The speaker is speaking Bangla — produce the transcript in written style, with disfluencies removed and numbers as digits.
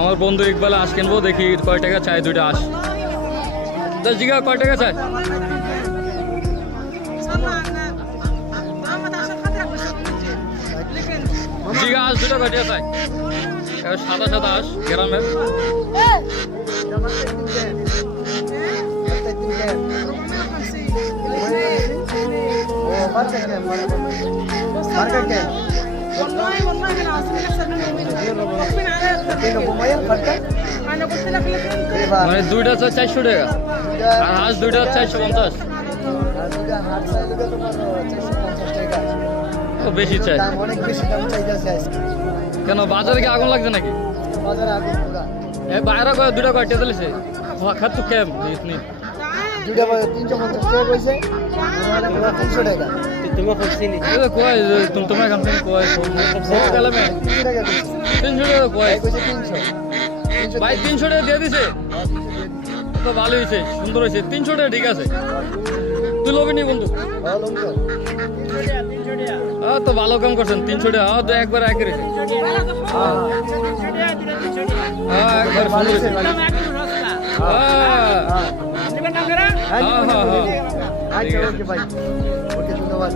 আমার বন্ধু ইকবাল আঁশ কিনবো, দেখি কয় টাকা চাই দুইটা আঁশ। 10 জিগা কয় টাকা চাই? জিগা আঁশ দুটো কয় টাকা চাই? সাদা সাদা আঁশ গ্রামের। মানে দুইটা 400 টাকা আর হাঁস দুইটা 450। বেশি চাই কেন? বাজারে কি আগুন লাগছে নাকি? বাইরে কয় দুটা কয় টেজা লিছে খাত তো কেম ইতনি দুইটা 350 টাকা কইছে, 300 টাকা। তোমার এখান থেকে কয় 300 টাকা কয় ভাই 300 টাকা দিয়ে দিছে তো ভালো হয়েছে, সুন্দর হয়েছে। 300 টাকা ঠিক আছে, তুই লবি নি বন্ধু? তো ভালো কাম করছেন। 300 টাকা একবার একে রেখে একবার সুন্দর হয়েছে। আচ্ছা ওকে ভাই, ওকে ধন্যবাদ।